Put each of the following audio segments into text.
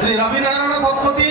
श्री रविनारायण शतपथी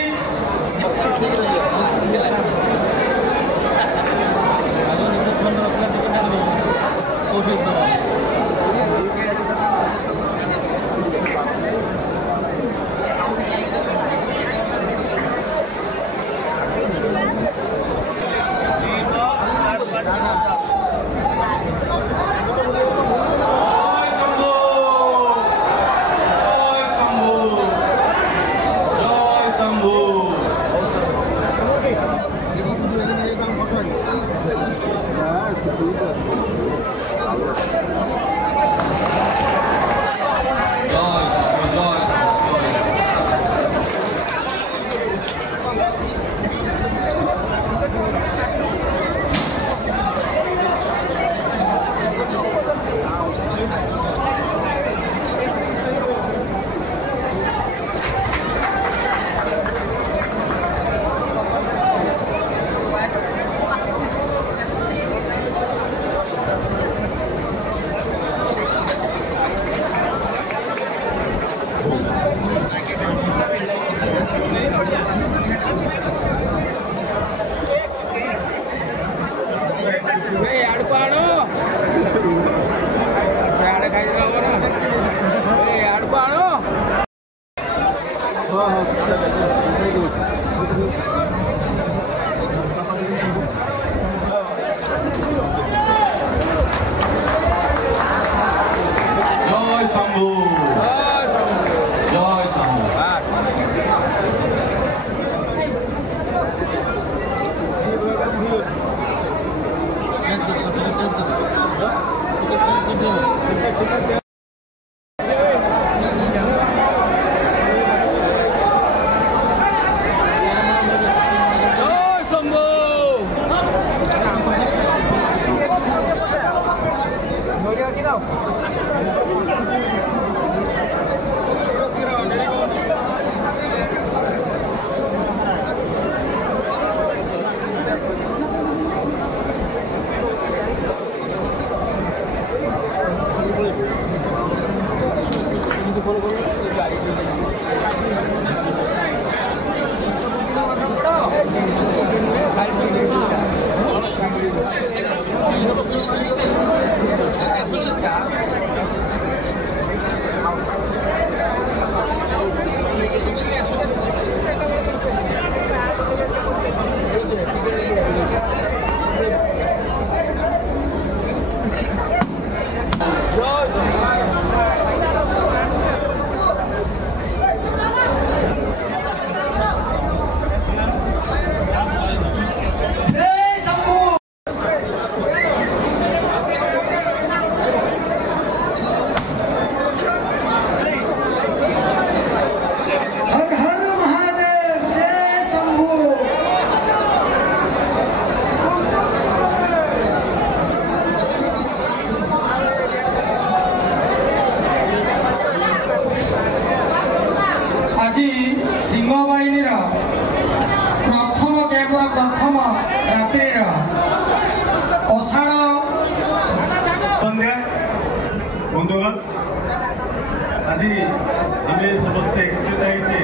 आज समस्त एकत्रित होती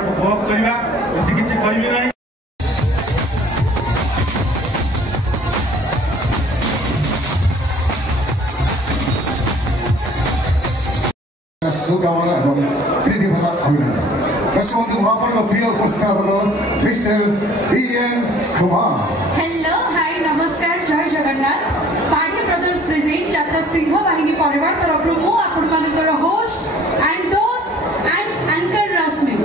उपभोग करवा बेसी किसी कहबी ना। शुभकामना एवं प्रीतिपूर्ण अभिनंदन। दर्शक बंधु प्रिय उपस्थापक mister BN Kumar. Hello hi नमस्कार जय जगन्नाथ। पाढ़ी ब्रदर्स प्रेजेंट यात्रा सिंह बाहिनी परिवार तरफ मु आपण मानकर होस्ट एंड दोस्त एंड एंकर रश्मि।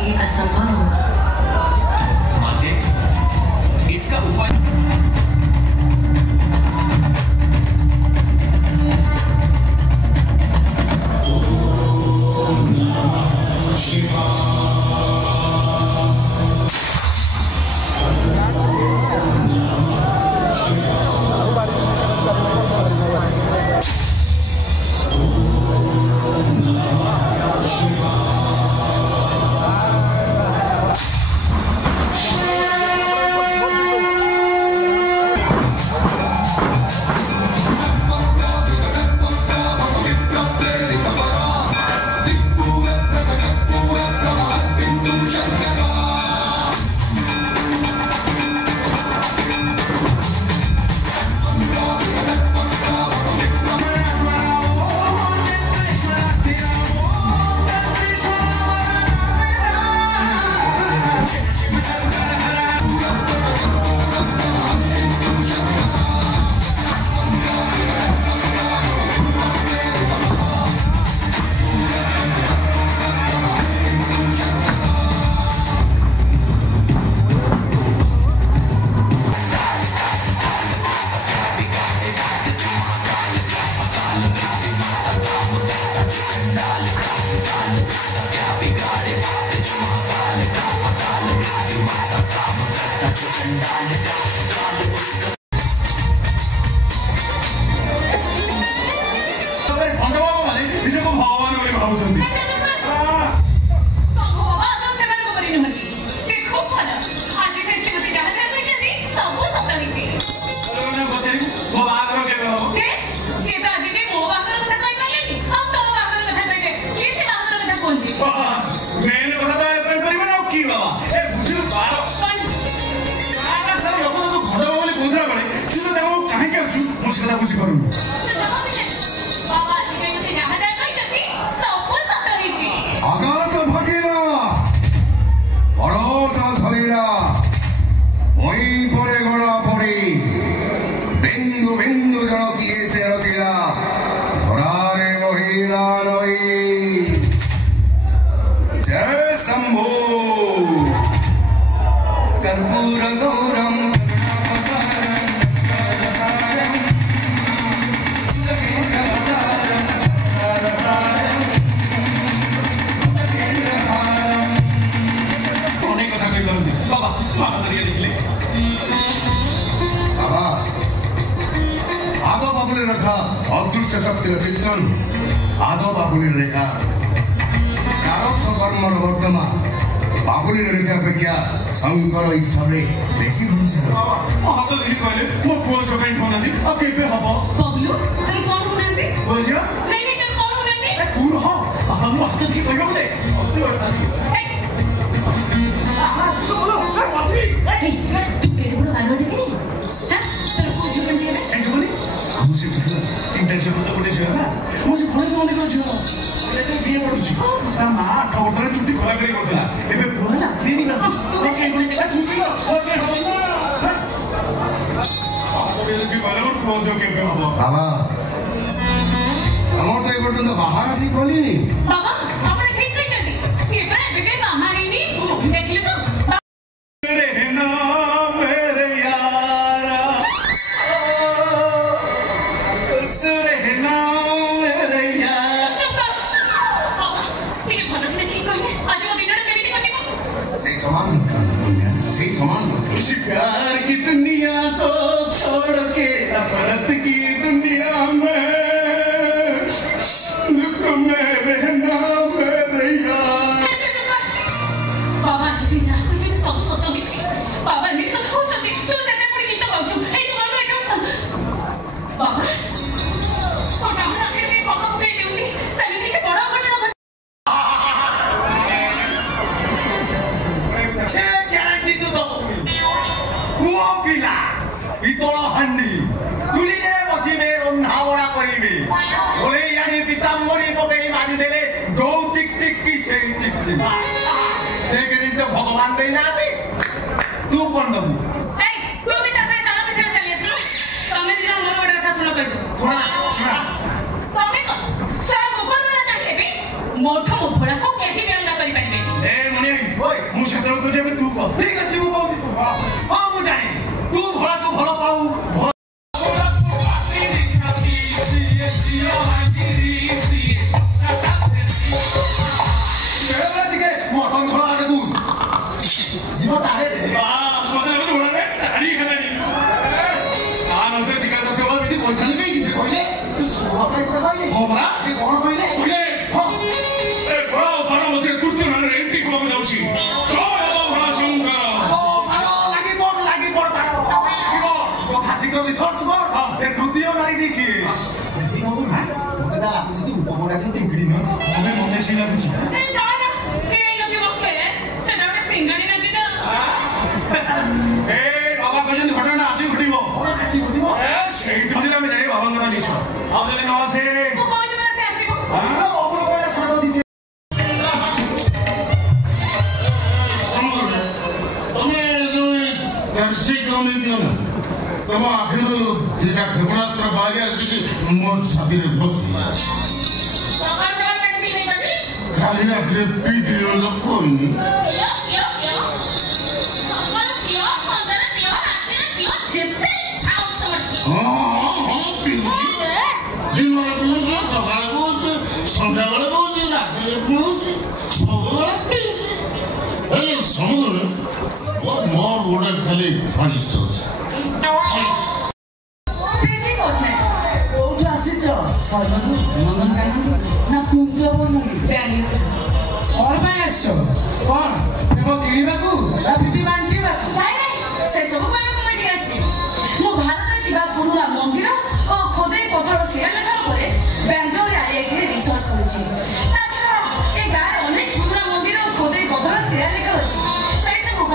ही असंभव होगा। माते, इसका उपाय शंकर इच्छा बेसी बाबा हमर तो एपर्यंत बाहर आसी गली बाबा आपण ठीक कहि जल्दी से पर बेटे बाहर ही नहीं देखले तो रहना मेरे यारा बस रहना मेरे यार बाबा ये भलो से ठीक कहि आज वो दिन केमिति कटिबो सही समान इस प्यार की दुनिया को छोड़ के नफरत की दुनिया में दुख में रहना मेरे यार बाबा जी जा कुछ सब सत मिठी बाबा नि तो खुद से तू जने पड़ी गीत गाउछु ए तू गालो एक बाबा छोटा बड़ा के बाबा पे ड्यूटी सभी से बड़ा घटना छे ग्यारंटी तो दो वो पिला इतोड़ हंडी तुलिए बसिबे रंधाबड़ा करिबे बोले यानी पिताम्बरी पकई मारी देबे गौ चिक चिक की से चिक चिक से करिन तो भगवान देई ना दे तू कोन दबू ए तू भी तासे चालो के चली आसी तमे जे हमर ओडा कथा सुनो कहि सुना तमे को सब ऊपर वाला चाहिए बे मोठो मोठोड़ा को केही बेला करि पाइबे ए मणि ओए मु क्षेत्र को जेबे तू को ठीक अछि मु कहू हां मु जाने तू भला पाऊ तब आखिर जेटा क्षेपणास्त्र बागे आसी मो साथी रे बस खाली रात्रि पी दियो लोकन What more would I call it, for instance?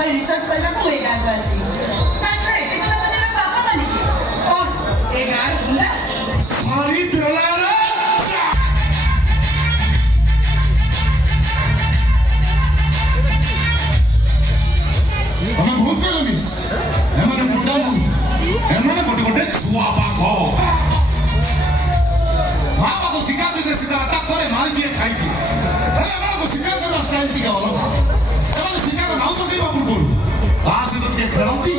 Research करना को एक गांव आसी ताछड़ा एते तो बजे लोग पापा माने की और ए गांव गुंडा सारी दलारा हमें भूल गए मिस हमारे गुंडा मुन हमारे गोटे छुआ बाको बाबा को शिकार देने सीधा अटैक करे मार दिए खाई की अरे हमारे को शिकार करना स्टाइल दिया वाला हमारे शिकार में माउस के बाबू बोल आज से तो के खेलती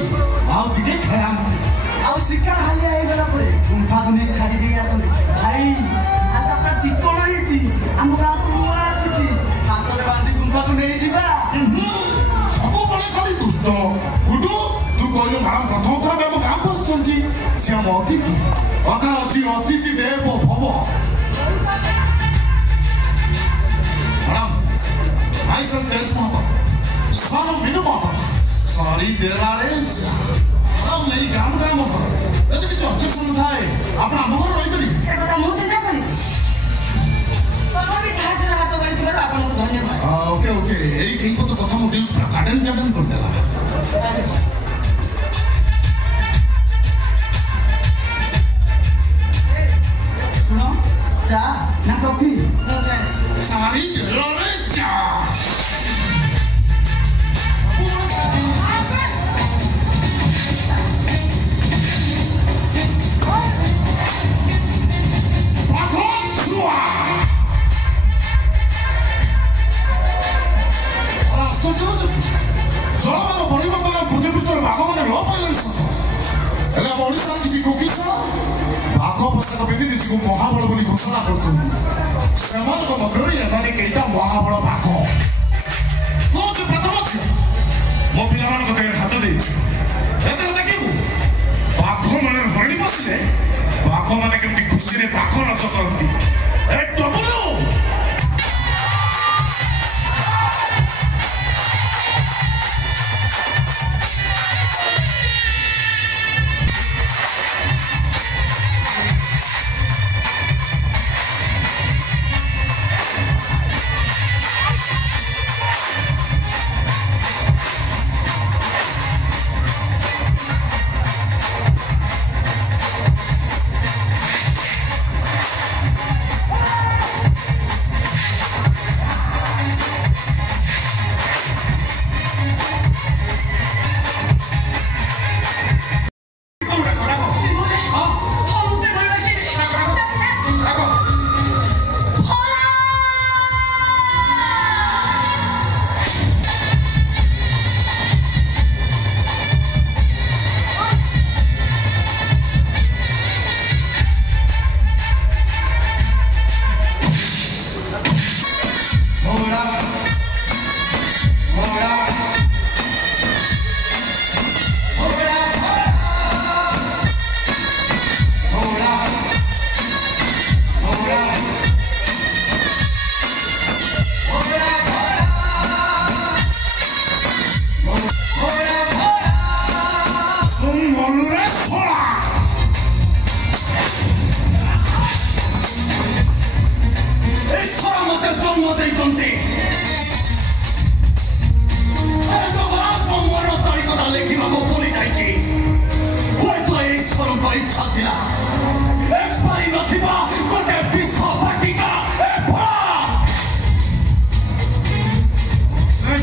आओ दिखे खेलती ଆଉ ଶିକାର ହାଲିଆ ହେଇଗଲା ପରେ ଗୁମ୍ଫାକୁ ନେଇ ଛାଡ଼ି ଦେଇ ଆସନ୍ତି ଭାଇ ହାତ ପୁରା ଚିକଣ ହେଇଛି ଆମ ଗାଁକୁ ନୂଆ ଆସିଛି କାଶରେ ବାନ୍ଧି ଗୁମ୍ଫାକୁ ନେଇଯିବା ସବୁବେଳେ ଖାଲି ଦୁଷ୍ଟ ଗୁଡୁ ତୁ କହିଲୁ ମ୍ୟାଡାମ ପ୍ରଥମ ଥର ଆମ ଗାଁ ବସିଛନ୍ତି ସେ ଆମ ଅତିଥି କଥା ଅଛି ଅତିଥି ଦେବ ଭବ ମ୍ୟାଡାମ ଆଇସନ୍ ତେଜ ମହତ ସ୍ୱାନ ମିନୁ ମହତ ସରି ଦେଲାରେ ଯା हम नहीं गांव ग्राम हो यदि किसी ऑब्जेक्शन थाए आपण हम घर रही करी से କଥା ମୁଁ ଚିନ୍ତା କରି ପ୍ରଥମେ ସାହାଯ୍ୟ ହାତ କରିଥିବାରୁ ଆପଣଙ୍କୁ ଧନ୍ୟବାଦ ओके ओके एई की को तो कथा मु दिल पूरा गार्डन गार्डन कर देला सुनो चा ना कॉफी नो थैंक्स सारी देलारे जा ଜଳବାୟୁ ପରିବର୍ତ୍ତନ ପୃଥିବୀ ପୃଷ୍ଠରେ ବାଘମାନେ ନ ପାଇଲେଣି ହେଲେ ଆମ ଓଡ଼ିଶାର କିଛି କୋକିଶ ବାଘ ପୋଷାକ ପିନ୍ଧି ନିଜକୁ ମହାବଳ ବୋଲି ଘୋଷଣା କରୁଛନ୍ତି ସେମାନଙ୍କ ମଧ୍ୟରୁ ଏମାନେ କେଇଟା ମହାବଳ ବାଘ କହୁଛୁ ପ୍ରଥମ ଝିଅ ମୋ ପିଲାମାନଙ୍କ ଦେହରେ ହାତ ଦେଇଛୁ ଏଥର ଦେଖିବୁ ବାଘମାନେ ହରିଣୀ ବସିଲେ ବାଘମାନେ କେମିତି ଖୁସିରେ ବାଘ ନାଚ କରନ୍ତି ଏ ଟବୁଲୁ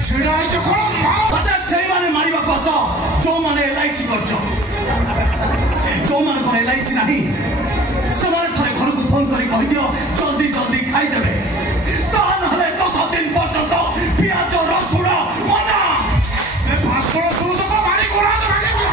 ଛିଡ଼ା ହେଇଛ କଣ ମତେ ସେଇମାନେ ମାରିବାକୁ ଆସ ଯୋଉମାନେ LIC କରିଛ। ଯୋଉମାନଙ୍କର LIC ନାହିଁ ସେମାନେ ଥରେ ଘରକୁ ଫୋନ କରି କହିଦିଅ ଜଲ୍ଦି ଜଲ୍ଦି ଖାଇଦେବେ। ତା ନହେଲେ 10 ଦିନ ପର୍ଯ୍ୟନ୍ତ ପିଆଜ ରସୁଣ ମନା। ଭାଷଣ ଶୁଣୁଛ ତ ଭାରି ଗୋଡ଼ ହାତ ଭାଙ୍ଗିଯିବ।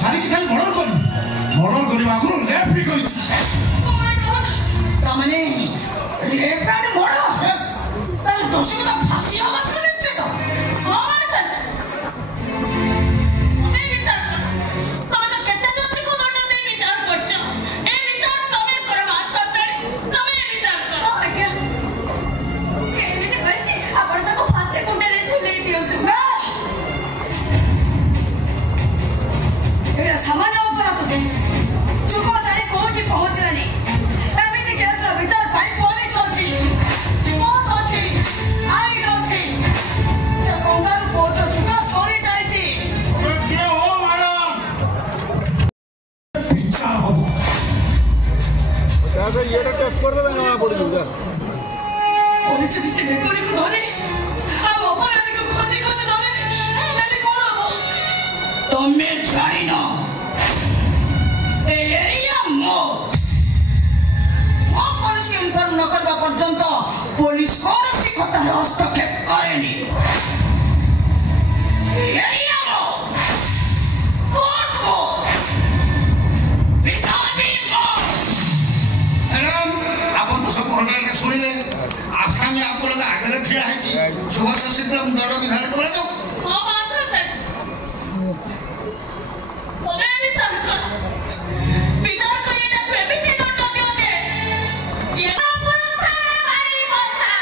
ଛାଡ଼ିକି ଖାଲି ମର୍ଡର କରିବା ଆଗରୁ ରେପ୍ ବି କରିଛି। ତାମାନେ ରେପ୍ ଆଣ୍ଡ ମର୍ଡର? ତାହେଲେ ଦୋଷୀକୁ ତ ଫାଶୀ ହବା ସୁନିଶ୍ଚିତ। ହଁ ମାରିଛ ତମେ ବିଚାର କର। ତମେ ତ କେତେ ଦୋଷୀକୁ ଦଣ୍ଡ ଦେଇ ବିଚାର କରୁଛ। ଏ ବିଚାର ତମେ କର ମାସନ୍ତାଣୀ, ତମେ ବିଚାର କର। ଆଜ୍ଞା ସେ ଏମିତି କରିଛି ଆପଣ ତାକୁ ଫାଶୀ କୁଣ୍ଡରେ ଝୁଲେଇ ଦିଅନ୍ତୁ। ଏଇଟା ସାମାନ୍ୟ ଅପରାଧ। ଯୁଗ ଜାଣି କୋଉଠି ପହଞ୍ଚିଲାନି। ଏମିତି କେସର ବିଚାର ପାଇଁ ପୋଲିସ ଅଛି, କୋର୍ଟ ଅଛି, ଆଇନ ଅଛି। ସେ କଙ୍ଗାରୁ କୋର୍ଟ ଯୁଗ ସରି ଯାଇଛି। ବିଚାର ହବ। ପୋଲିସ ଯଦି ସେ ବେକରିକୁ ଧରି ଆଉ ଅପରାଧୀକୁ ଖୋଜି ଖୋଜି ଧରେ ତାହେଲେ କଣ ହବ? ତମେ ଜାଣିନ ଏ ଏରିଆ ମୋ ପୋଲିସକୁ ଇନଫର୍ମ ନ କରିବା ପର୍ଯ୍ୟନ୍ତ ପୋଲିସ କୌଣସି କଥାରେ ହସ୍ତକ୍ଷେପ କରେନି। ଏ ଏରିଆ ମୋ, କୋର୍ଟ ମୋ, ବିଚାର ବି ମୋ। ମ୍ୟାଡ଼ାମ ଆପଣ ତ ସବୁ ଘଟଣାଟା ଶୁଣିଲେ। ଆସାମୀ ଆପଣଙ୍କ ଆଗରେ ଛିଡ଼ା ହେଇଛି। ସୁଭାଷ ଶୀଘ୍ର ଦଣ୍ଡ ବିଧାନ କରାଯାଉ। ହଁ ମାସନ୍ତାଣୀ ତମେ ବିଚାର କର। ବିଚାର କରି ଏଟାକୁ ଏମିତି ଦଣ୍ଡ ଦିଅ ଯେ ଏଟା ପୁରୁଷରେ ମାରି ବସା।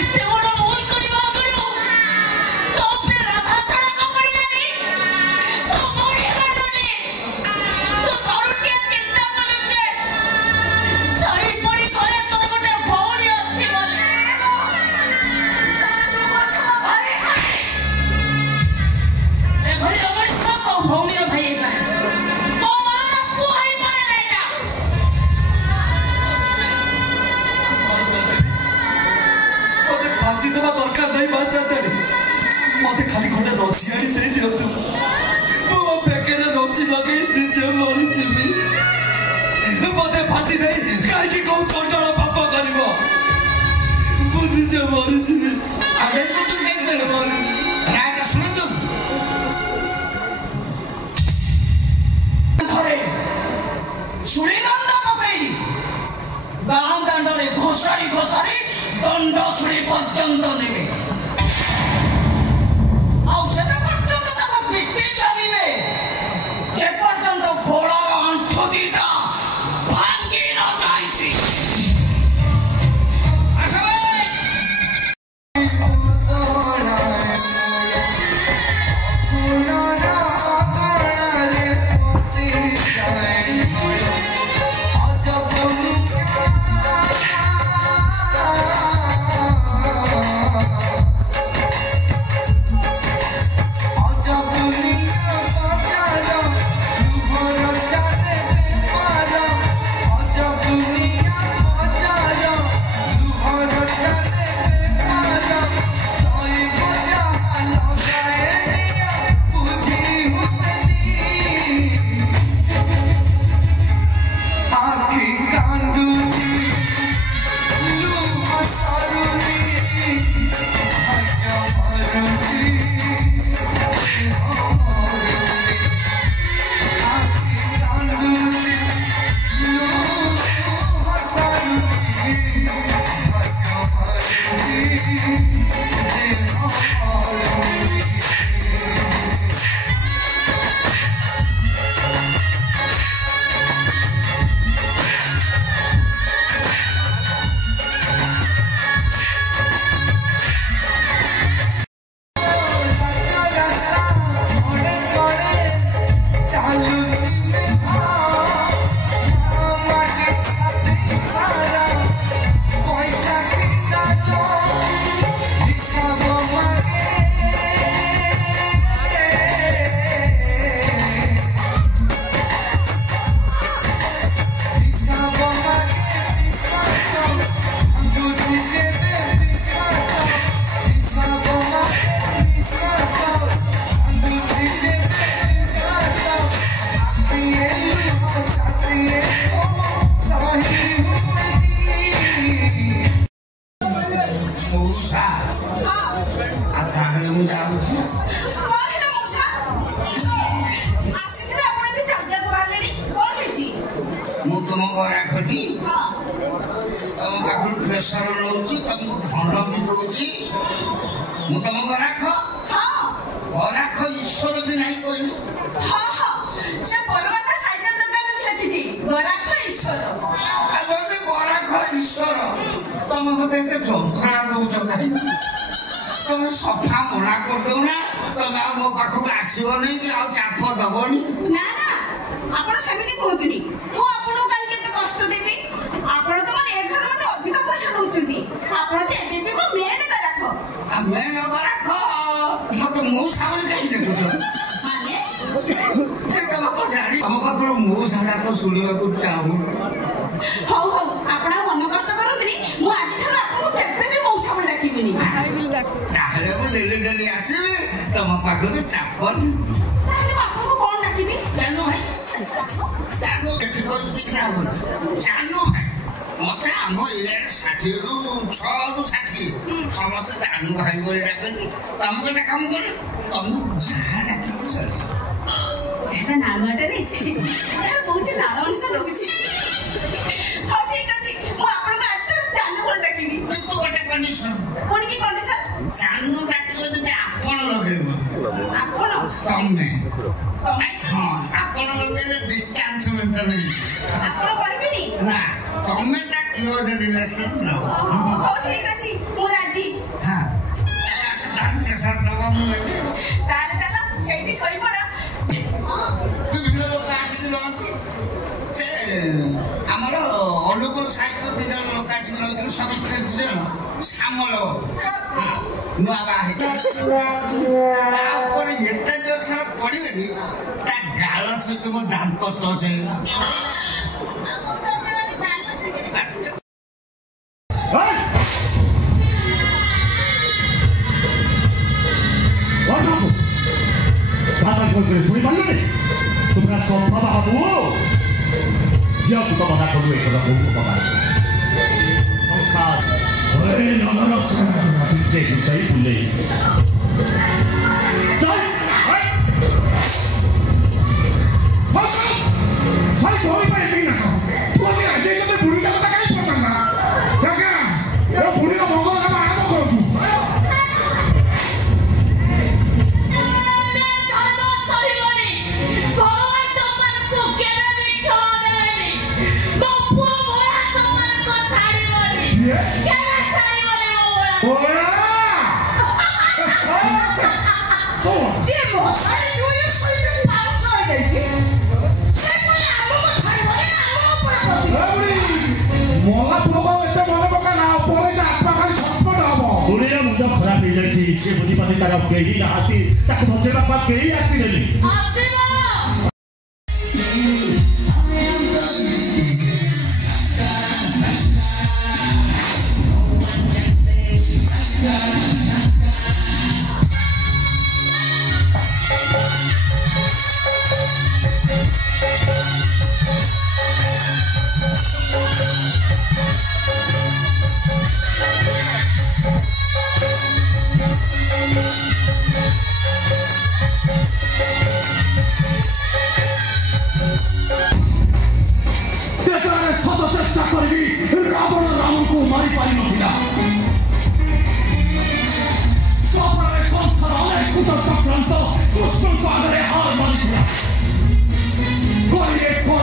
ଏତେ ବଡ଼ ଭୁଲ କରିବା ଆଗରୁ ତୋ ଉପରେ ରାଧା ଚଡ଼କ ପଡ଼ିଲାନି। ତୁ ମରିଗଲୁନି। ତୁ ଥରୁଟିଆ ଚିନ୍ତା କଲୁ ଯେ ସରି ପଡ଼ି ଘରେ ତୋର ଗୋଟେ ଭଉଣୀ ଅଛି ବୋଲି। ଏଭଳି ଅମଣିଷ କୋଉ ଭଉଣୀର ଭାଇ ହେଇପାରେ? ମୋ ମାଆର ପୁଅ ହେଇପାରେ ନା ଏଇଟା? ମତେ ଫାଶୀ ଦେବା ଦରକାର ନାହିଁ ମାସନ୍ତାଣୀ। ମତେ ଖାଲି ଖଣ୍ଡେ ରସି ଆଣି ଦେଇ ଦିଅନ୍ତୁ। ମୁଁ ମୋ ବେକରେ ରସି ଲଗେଇ ନିଜେ ମରିଯିବି। ମତେ ଫାଶୀ ଦେଇ କାହିଁକି କୋଉ ଚଣ୍ଡାଳ ପାପ କରିବ? ମୁଁ ନିଜେ ମରିଯିବି। ଆଉ ଦେଖନ୍ତୁ ରାୟଟା ଶୁଣନ୍ତୁ। ଥରେ ଶୁଣି ଦଣ୍ଡ ପକେଇ ଗାଁ ଦାଣ୍ଡରେ ଘୋଷାରି ଘୋଷାରି ଦଣ୍ଡ ଶୁଣି ପର୍ଯ୍ୟନ୍ତ ନେବେ। ଆଉ ସେତେ ପର୍ଯ୍ୟନ୍ତ ତାକୁ ପିଟି ଚାଲିବେ ଯେ ପର୍ଯ୍ୟନ୍ତ ଘୋଡ଼ାର ଆଣ୍ଠୁ ଦିଟା ଭାଙ୍ଗି ନ ଯାଇଛି। Thank you. प्रेसर नौची तुमको धन भी दूची मु तुम गराख गराख ईश्वर की नहीं कहली से परवाना साइकेल दुकान लेखिजी गराख ईश्वर जदि गराख ईश्वर तुम मत जंत्रणा दौच कहीं तुम सफा मना कर दो ना तुम मो पाखक आसबनी कि चाप दबनी ना ना आपण सेमिति कहतुनी मु आपण काई केते कष्ट देबी आपण तो मन एठर मते अधिक पैसा दउचुनी आपण ते एबे भी मो मेन गराख आ मेन गराख मत मो सामने काई देखुछ माने तुम को जानी हम पाखर मो साडा को सुनिबा को चाहू हौ हौ आपण मन कष्ट करतुनी मु आज ठार आपण केबे भी मो सामने लाखिबिनी ताहले को डेली डेली आसीबे तुम पाखर चापन ताहले आपण को कोन लाखिबी जानो है जानो केते को दिखरा बोल जानो है मते हम इले 60 रु 6 रु 60 समस्त जानु भाई बोले डाकनी तुम के काम कर तुम जाडा के चले एटा नालवाटे रे बहुत लाल अंश रहुची हां ठीक अछि मु आपण को आज जानु बोल डाकिबी तो गोटे कंडीशन कोन की कंडीशन जानु डाकियो जदि आपण लगेबो आपण तमे हां आपण लगेले डिस्टेंस मेंटेन आपण कहबिनी ना तमे डाकियो द रिलेशन न हां ठीक अछि मु राजी हां दान प्रेशर दबा मु लगे ताले चला सेठी सोई पड़ा বিভিন্ন লোক আসিছিল যে আমার অনুকূল সাহিত্য দুজন লোক আসিছিল সমস্ত দুজন সামল নূয়া বাহে তারপরে এতে জোর সারা পড়িগলি তা গাল সহিত মো দান্ত টচ হইলা শুনি পারলে তোমরা সভ্য বাবু ঝিয়াକୁ ତ ମନା କଲୁ ଏ କଥା ବହୁତ କଥା ସଂଖ୍ୟା ওই ନଗର ଭିତରେ ଘୁଷାଇ ବୁଲେଇ खराब हो जाए सी बुझीपाती तार कहीं नहाती बचेगा पा कहीं आसले चक्रांत पुष्प आगे हार मानी